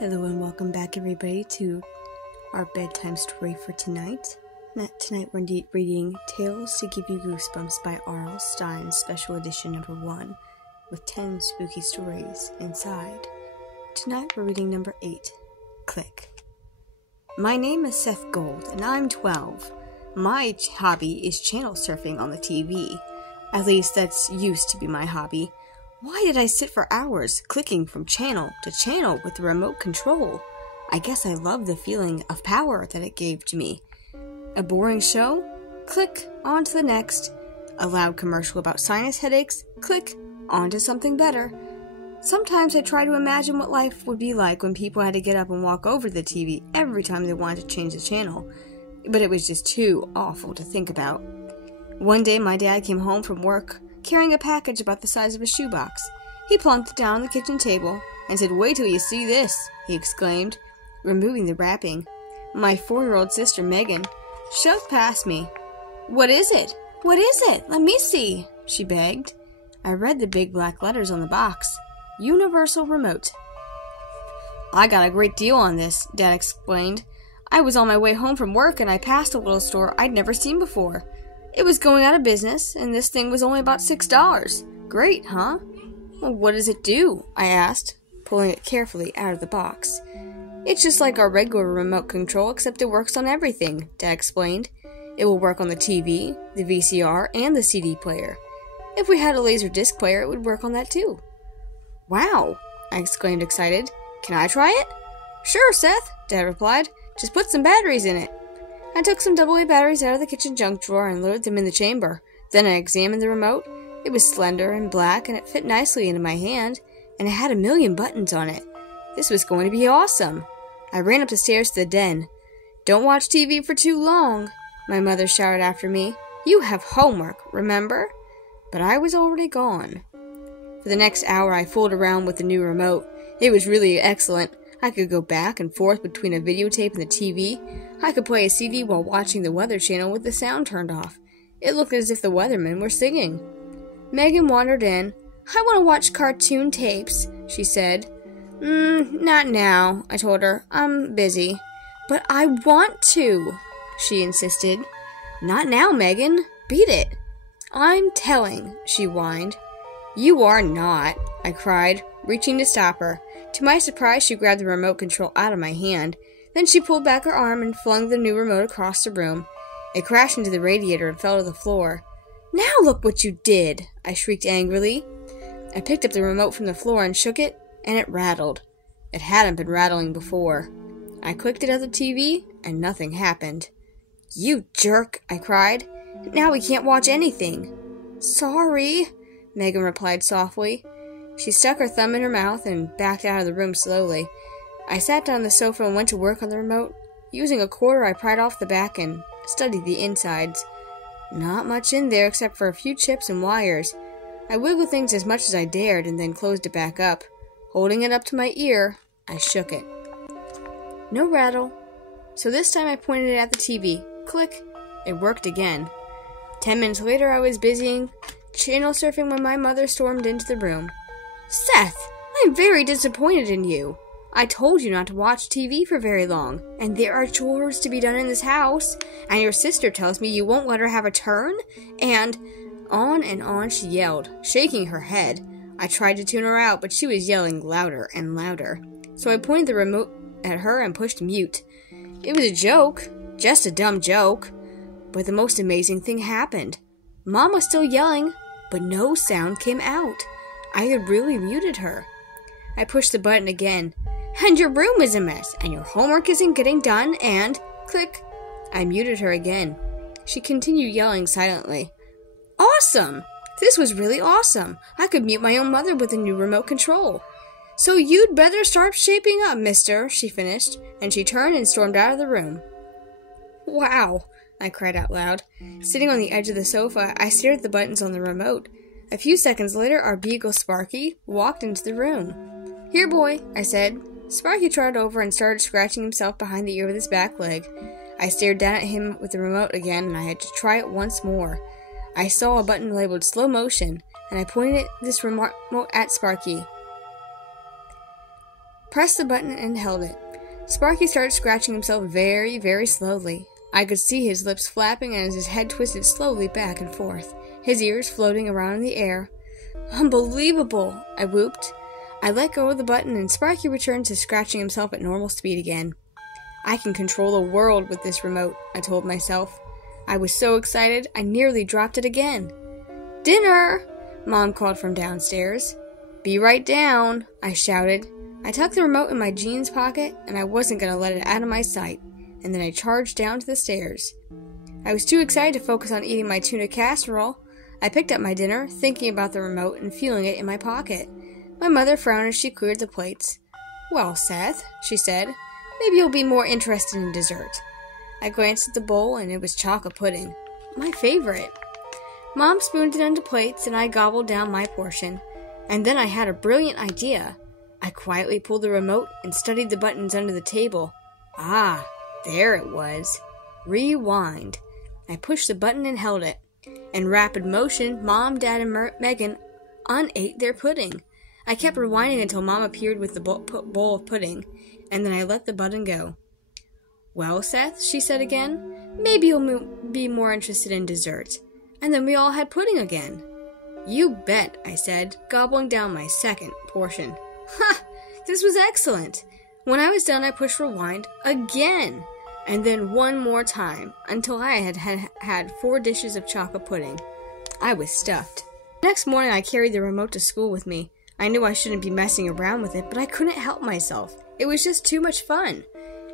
Hello and welcome back everybody to our bedtime story for tonight. Tonight we're reading Tales to Give You Goosebumps by R.L. Stines, special edition number 1, with 10 spooky stories inside. Tonight we're reading number 8, Click. My name is Seth Gold and I'm 12. My hobby is channel surfing on the TV. At least that's used to be my hobby. Why did I sit for hours clicking from channel to channel with the remote control? I guess I love the feeling of power that it gave to me. A boring show? Click, on to the next. A loud commercial about sinus headaches? Click, on to something better. Sometimes I try to imagine what life would be like when people had to get up and walk over to the TV every time they wanted to change the channel. But it was just too awful to think about. One day my dad came home from work carrying a package about the size of a shoebox. He plunked it down on the kitchen table and said, "Wait till you see this," he exclaimed, removing the wrapping. My 4-year-old sister, Megan, shoved past me. "What is it? What is it? Let me see," she begged. I read the big black letters on the box. Universal Remote. "I got a great deal on this," Dad explained. "I was on my way home from work and I passed a little store I'd never seen before. It was going out of business, and this thing was only about $6. Great, huh?" "Well, what does it do?" I asked, pulling it carefully out of the box. "It's just like our regular remote control, except it works on everything," Dad explained. "It will work on the TV, the VCR, and the CD player. If we had a laser disc player, it would work on that too." "Wow!" I exclaimed, excited. "Can I try it?" "Sure, Seth," Dad replied. "Just put some batteries in it." I took some AA batteries out of the kitchen junk drawer and loaded them in the chamber. Then I examined the remote. It was slender and black, and it fit nicely into my hand, and it had 1,000,000 buttons on it. This was going to be awesome. I ran up the stairs to the den. "Don't watch TV for too long," my mother shouted after me. "You have homework, remember?" But I was already gone. For the next hour I fooled around with the new remote. It was really excellent. I could go back and forth between a videotape and the TV. I could play a CD while watching the Weather Channel with the sound turned off. It looked as if the weathermen were singing. Megan wandered in. "I want to watch cartoon tapes," she said. Not now," I told her. "I'm busy." "But I want to," she insisted. "Not now, Megan. Beat it." "I'm telling," she whined. "You are not," I cried, reaching to stop her. To my surprise, she grabbed the remote control out of my hand. Then she pulled back her arm and flung the new remote across the room. It crashed into the radiator and fell to the floor. "Now look what you did!" I shrieked angrily. I picked up the remote from the floor and shook it, and it rattled. It hadn't been rattling before. I clicked it at the TV, and nothing happened. "You jerk!" I cried. "Now we can't watch anything." "Sorry," Megan replied softly. She stuck her thumb in her mouth and backed out of the room slowly. I sat down on the sofa and went to work on the remote. Using a quarter, I pried off the back and studied the insides. Not much in there except for a few chips and wires. I wiggled things as much as I dared and then closed it back up. Holding it up to my ear, I shook it. No rattle. So this time I pointed it at the TV. Click. It worked again. 10 minutes later, I was busying channel surfing when my mother stormed into the room. "Seth, I'm very disappointed in you. I told you not to watch TV for very long, and there are chores to be done in this house, and your sister tells me you won't let her have a turn, and on she yelled, shaking her head. I tried to tune her out, but she was yelling louder and louder. So I pointed the remote at her and pushed mute. It was a joke, just a dumb joke. But the most amazing thing happened. Mom was still yelling, but no sound came out. I had really muted her. I pushed the button again. "And your room is a mess, and your homework isn't getting done, and..." Click. I muted her again. She continued yelling silently. "Awesome! This was really awesome. I could mute my own mother with a new remote control." "So you'd better start shaping up, mister," she finished, and she turned and stormed out of the room. "Wow!" I cried out loud. Sitting on the edge of the sofa, I stared at the buttons on the remote. A few seconds later, our beagle Sparky walked into the room. "Here, boy," I said. Sparky trotted over and started scratching himself behind the ear with his back leg. I stared down at him with the remote again, and I had to try it once more. I saw a button labeled slow motion, and I pointed this remote at Sparky. pressed the button and held it. Sparky started scratching himself very, very slowly. I could see his lips flapping as his head twisted slowly back and forth, his ears floating around in the air. "Unbelievable!" I whooped. I let go of the button and Sparky returned to scratching himself at normal speed again. "I can control the world with this remote," I told myself. I was so excited, I nearly dropped it again. "Dinner!" Mom called from downstairs. "Be right down," I shouted. I tucked the remote in my jeans pocket, and I wasn't going to let it out of my sight, and then I charged down to the stairs. I was too excited to focus on eating my tuna casserole. I picked up my dinner, thinking about the remote and feeling it in my pocket. My mother frowned as she cleared the plates. "Well, Seth," she said, "maybe you'll be more interested in dessert." I glanced at the bowl, and it was chocolate pudding. My favorite. Mom spooned it into plates, and I gobbled down my portion. And then I had a brilliant idea. I quietly pulled the remote and studied the buttons under the table. Ah, there it was. Rewind. I pushed the button and held it. In rapid motion, Mom, Dad, and Megan unate their pudding. I kept rewinding until Mom appeared with the bowl of pudding, and then I let the button go. "Well, Seth," she said again, "maybe you'll be more interested in dessert." And then we all had pudding again. "You bet," I said, gobbling down my second portion. Ha! This was excellent. When I was done, I pushed rewind again, and then one more time, until I had 4 dishes of chocolate pudding. I was stuffed. Next morning, I carried the remote to school with me. I knew I shouldn't be messing around with it, but I couldn't help myself. It was just too much fun.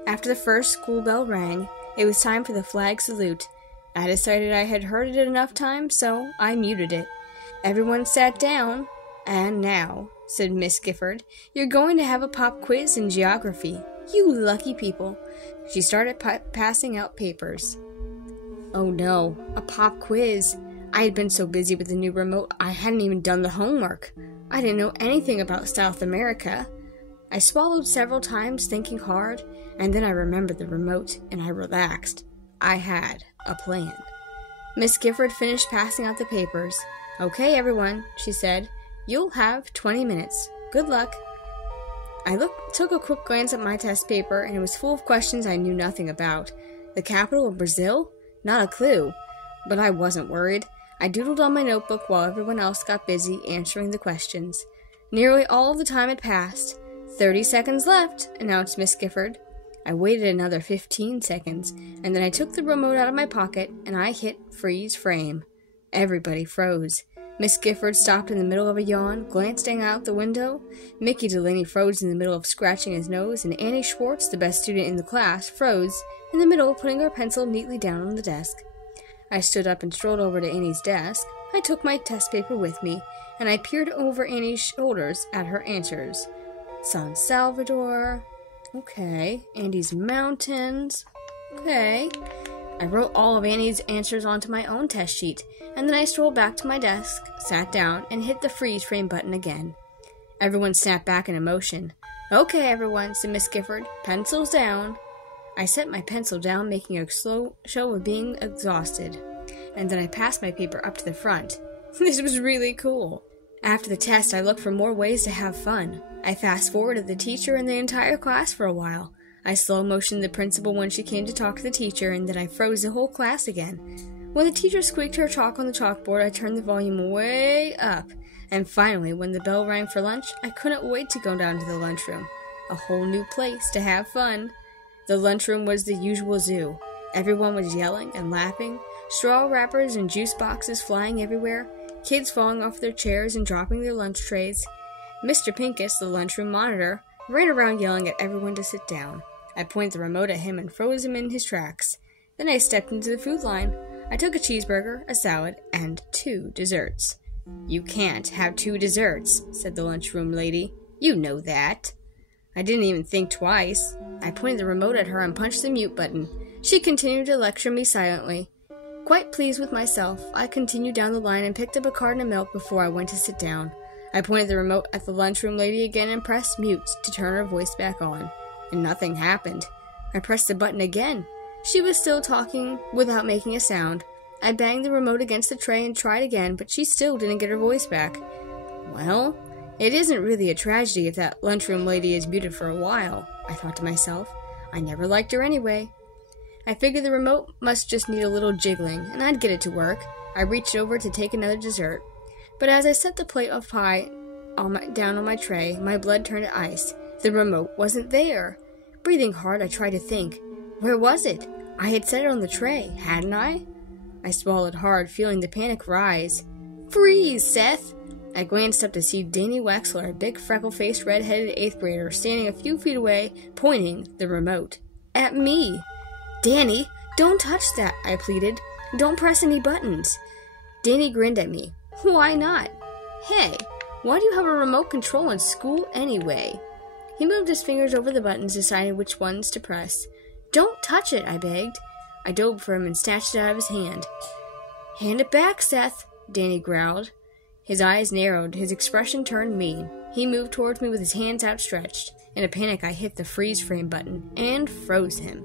After the first school bell rang, it was time for the flag salute. I decided I had heard it enough times, so I muted it. Everyone sat down, and now, said Miss Gifford, "you're going to have a pop quiz in geography. You lucky people." She started passing out papers. Oh no, a pop quiz. I had been so busy with the new remote, I hadn't even done the homework. I didn't know anything about South America. I swallowed several times, thinking hard, and then I remembered the remote, and I relaxed. I had a plan. Miss Gifford finished passing out the papers. "Okay, everyone," she said. "You'll have 20 minutes. Good luck." I took a quick glance at my test paper, and it was full of questions I knew nothing about. The capital of Brazil? Not a clue. But I wasn't worried. I doodled on my notebook while everyone else got busy answering the questions. Nearly all of the time had passed. 30 seconds left, announced Miss Gifford. I waited another 15 seconds, and then I took the remote out of my pocket, and I hit freeze frame. Everybody froze. Miss Gifford stopped in the middle of a yawn, glancing out the window. Mickey Delaney froze in the middle of scratching his nose, and Annie Schwartz, the best student in the class, froze in the middle, putting her pencil neatly down on the desk. I stood up and strolled over to Annie's desk. I took my test paper with me, and I peered over Annie's shoulders at her answers. San Salvador. Okay. Andy's Mountains. Okay. I wrote all of Annie's answers onto my own test sheet, and then I strolled back to my desk, sat down, and hit the freeze frame button again. Everyone snapped back in emotion. "Okay, everyone," said Miss Gifford. "Pencils down." I set my pencil down, making a slow show of being exhausted, and then I passed my paper up to the front. This was really cool. After the test, I looked for more ways to have fun. I fast-forwarded the teacher and the entire class for a while. I slow-motioned the principal when she came to talk to the teacher, and then I froze the whole class again. When the teacher squeaked her chalk on the chalkboard, I turned the volume way up. And finally, when the bell rang for lunch, I couldn't wait to go down to the lunchroom. A whole new place to have fun. The lunchroom was the usual zoo. Everyone was yelling and laughing, straw wrappers and juice boxes flying everywhere, kids falling off their chairs and dropping their lunch trays. Mr. Pincus, the lunchroom monitor, ran around yelling at everyone to sit down. I pointed the remote at him and froze him in his tracks. Then I stepped into the food line. I took a cheeseburger, a salad, and 2 desserts. "You can't have 2 desserts," said the lunchroom lady. "You know that." I didn't even think twice. I pointed the remote at her and punched the mute button. She continued to lecture me silently. Quite pleased with myself, I continued down the line and picked up a carton of milk before I went to sit down. I pointed the remote at the lunchroom lady again and pressed mute to turn her voice back on. And nothing happened. I pressed the button again. She was still talking without making a sound. I banged the remote against the tray and tried again, but she still didn't get her voice back. Well, It isn't really a tragedy if that lunchroom lady is muted for a while, I thought to myself. I never liked her anyway. I figured the remote must just need a little jiggling, and I'd get it to work. I reached over to take another dessert, but as I set the plate of pie down on my tray, my blood turned to ice. The remote wasn't there. Breathing hard, I tried to think. Where was it? I had set it on the tray, hadn't I? I swallowed hard, feeling the panic rise. Freeze, Seth! I glanced up to see Danny Wexler, a big freckle-faced red-headed 8th grader, standing a few feet away, pointing the remote at me. Danny, don't touch that, I pleaded. Don't press any buttons. Danny grinned at me. Why not? Hey, why do you have a remote control in school anyway? He moved his fingers over the buttons, deciding which ones to press. Don't touch it, I begged. I dove for him and snatched it out of his hand. Hand it back, Seth, Danny growled. His eyes narrowed, his expression turned mean. He moved towards me with his hands outstretched. In a panic, I hit the freeze frame button and froze him.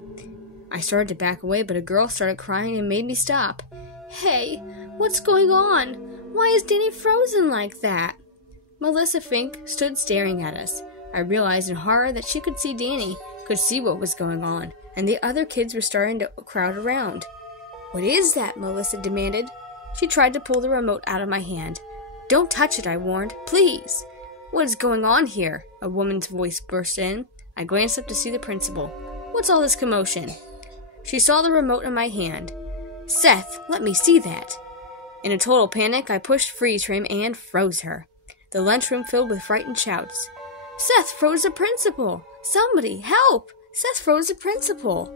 I started to back away, but a girl started crying and made me stop. Hey, what's going on? Why is Danny frozen like that? Melissa Fink stood staring at us. I realized in horror that she could see Danny, could see what was going on, and the other kids were starting to crowd around. What is that? Melissa demanded. She tried to pull the remote out of my hand. Don't touch it, I warned. Please. What is going on here? A woman's voice burst in. I glanced up to see the principal. What's all this commotion? She saw the remote in my hand. Seth, let me see that. In a total panic, I pushed freeze frame and froze her. The lunchroom filled with frightened shouts. Seth froze the principal! Somebody, help! Seth froze the principal!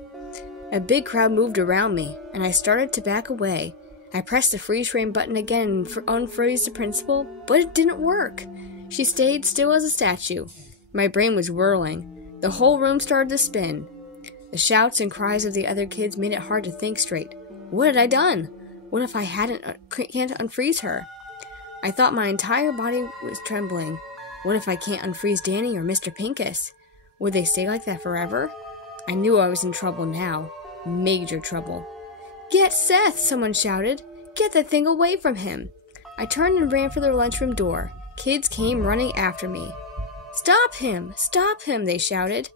A big crowd moved around me, and I started to back away. I pressed the freeze frame button again and unfroze the principal, but it didn't work. She stayed still as a statue. My brain was whirling. The whole room started to spin. The shouts and cries of the other kids made it hard to think straight. What had I done? What if I can't unfreeze her? I thought my entire body was trembling. What if I can't unfreeze Danny or Mr. Pincus? Would they stay like that forever? I knew I was in trouble now. Major trouble. Get Seth, someone shouted. Get that thing away from him. I turned and ran for the lunchroom door. Kids came running after me. Stop him! Stop him! They shouted.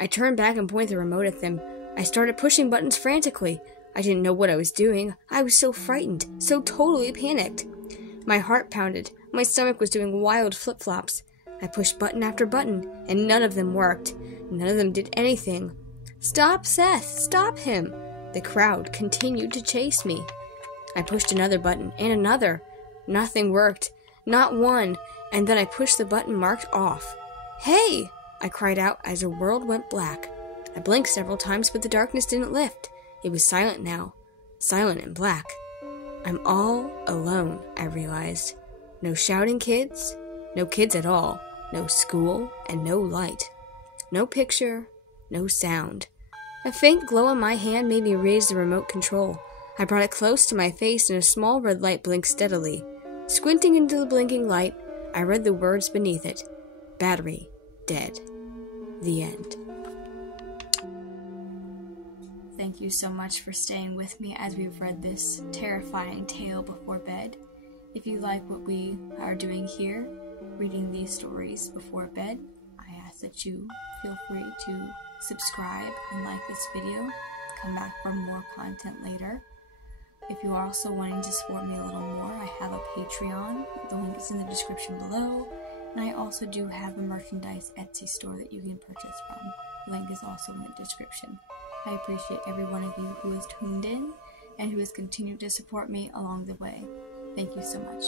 I turned back and pointed the remote at them. I started pushing buttons frantically. I didn't know what I was doing. I was so frightened, so totally panicked. My heart pounded. My stomach was doing wild flip-flops. I pushed button after button, and none of them worked. None of them did anything. Stop Seth! Stop him! The crowd continued to chase me. I pushed another button, and another. Nothing worked. Not one. And then I pushed the button marked off. Hey! I cried out as the world went black. I blinked several times, but the darkness didn't lift. It was silent now. Silent and black. I'm all alone, I realized. No shouting kids. No kids at all. No school and no light. No picture. No sound. A faint glow on my hand made me raise the remote control. I brought it close to my face and a small red light blinked steadily. Squinting into the blinking light, I read the words beneath it. Battery dead. The end. Thank you so much for staying with me as we've read this terrifying tale before bed. If you like what we are doing here, reading these stories before bed, I ask that you feel free to subscribe and like this video. Come back for more content later. If you are also wanting to support me a little more, I have a Patreon. The link is in the description below. And I also do have a merchandise Etsy store that you can purchase from. The link is also in the description. I appreciate every one of you who has tuned in and who has continued to support me along the way. Thank you so much.